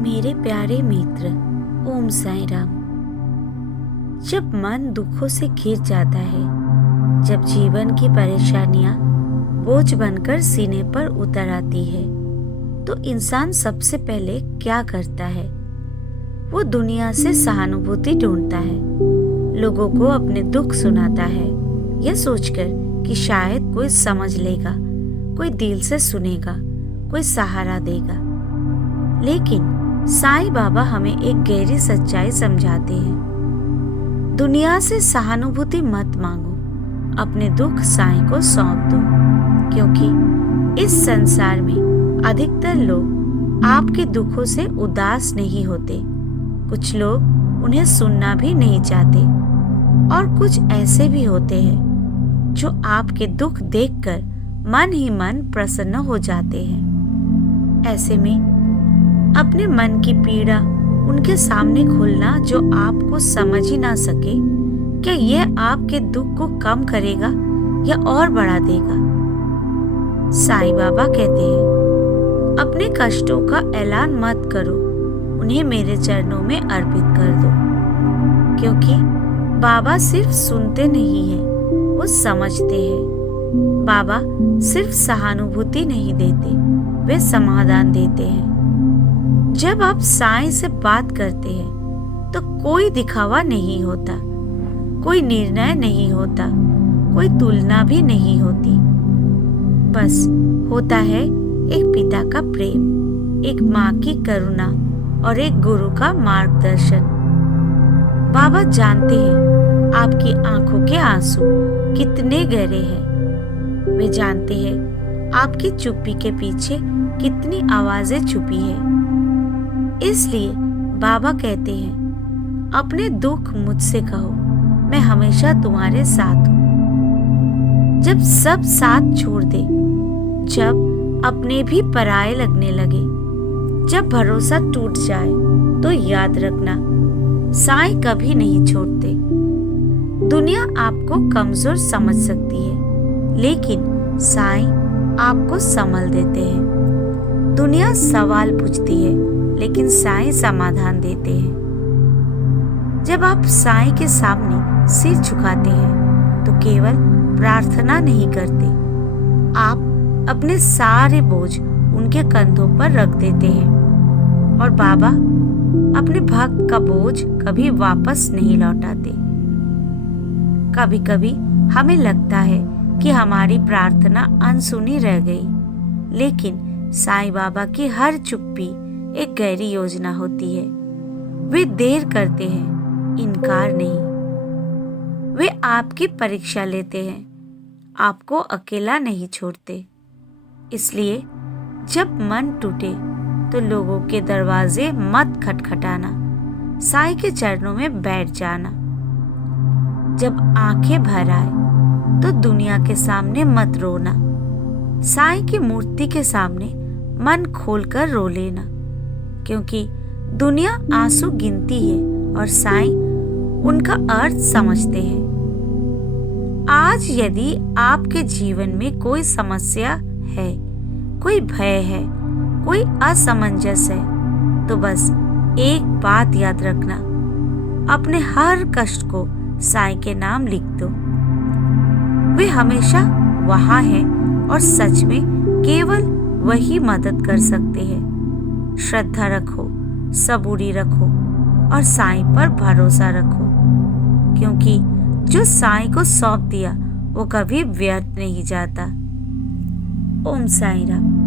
मेरे प्यारे मित्र, ओम साईं राम। जब मन दुखों से घिर जाता है, जब जीवन की परेशानियां बोझ बनकर सीने पर उतर आती है, तो इंसान सबसे पहले क्या करता है? वो दुनिया से सहानुभूति ढूंढता है, लोगों को अपने दुख सुनाता है, यह सोचकर कि शायद कोई समझ लेगा, कोई दिल से सुनेगा, कोई सहारा देगा। लेकिन साईं बाबा हमें एक गहरी सच्चाई समझाते हैं। दुनिया से सहानुभूति मत मांगो, अपने दुख साईं को सौंप दो, क्योंकि इस संसार में अधिकतर लोग आपके दुखों से उदास नहीं होते। कुछ लोग उन्हें सुनना भी नहीं चाहते और कुछ ऐसे भी होते हैं जो आपके दुख देखकर मन ही मन प्रसन्न हो जाते हैं। ऐसे में अपने मन की पीड़ा उनके सामने खोलना जो आपको समझ ही ना सके, क्या यह आपके दुख को कम करेगा या और बढ़ा देगा? साईं बाबा कहते हैं, अपने कष्टों का ऐलान मत करो, उन्हें मेरे चरणों में अर्पित कर दो। क्योंकि बाबा सिर्फ सुनते नहीं हैं, वो समझते हैं। बाबा सिर्फ सहानुभूति नहीं देते, वे समाधान देते हैं। जब आप साईं से बात करते हैं तो कोई दिखावा नहीं होता, कोई निर्णय नहीं होता, कोई तुलना भी नहीं होती। बस होता है एक पिता का प्रेम, एक माँ की करुणा और एक गुरु का मार्गदर्शन। बाबा जानते हैं आपकी आंखों के आंसू कितने गहरे हैं। वे जानते हैं आपकी चुप्पी के पीछे कितनी आवाजें छुपी है। इसलिए बाबा कहते हैं, अपने दुख मुझसे कहो, मैं हमेशा तुम्हारे साथ हूँ। जब सब साथ छोड़ दे, जब अपने भी पराये लगने लगे, जब भरोसा टूट जाए, तो याद रखना, साईं कभी नहीं छोड़ते। दुनिया आपको कमजोर समझ सकती है, लेकिन साईं आपको संभल देते हैं। दुनिया सवाल पूछती है, लेकिन साईं समाधान देते हैं। जब आप साईं के सामने सिर झुकाते हैं, तो केवल प्रार्थना नहीं करते, आप अपने सारे बोझ उनके कंधों पर रख देते हैं। और बाबा अपने भक्त का बोझ कभी वापस नहीं लौटाते। कभी कभी हमें लगता है कि हमारी प्रार्थना अनसुनी रह गई, लेकिन साईं बाबा की हर चुप्पी एक गहरी योजना होती है। वे देर करते हैं, इनकार नहीं। वे आपकी परीक्षा लेते हैं, आपको अकेला नहीं छोड़ते। इसलिए जब मन टूटे तो लोगों के दरवाजे मत खटखटाना, साईं के चरणों में बैठ जाना। जब आंखें भर आए तो दुनिया के सामने मत रोना, साईं की मूर्ति के सामने मन खोलकर रो लेना। क्योंकि दुनिया आंसू गिनती है और साईं उनका अर्थ समझते हैं। आज यदि आपके जीवन में कोई समस्या है, कोई भय है, कोई असमंजस है, तो बस एक बात याद रखना, अपने हर कष्ट को साईं के नाम लिख दो। वे हमेशा वहां हैं और सच में केवल वही मदद कर सकते हैं। श्रद्धा रखो, सबूरी रखो और साईं पर भरोसा रखो, क्योंकि जो साईं को सौंप दिया वो कभी व्यर्थ नहीं जाता। ओम साईं राम।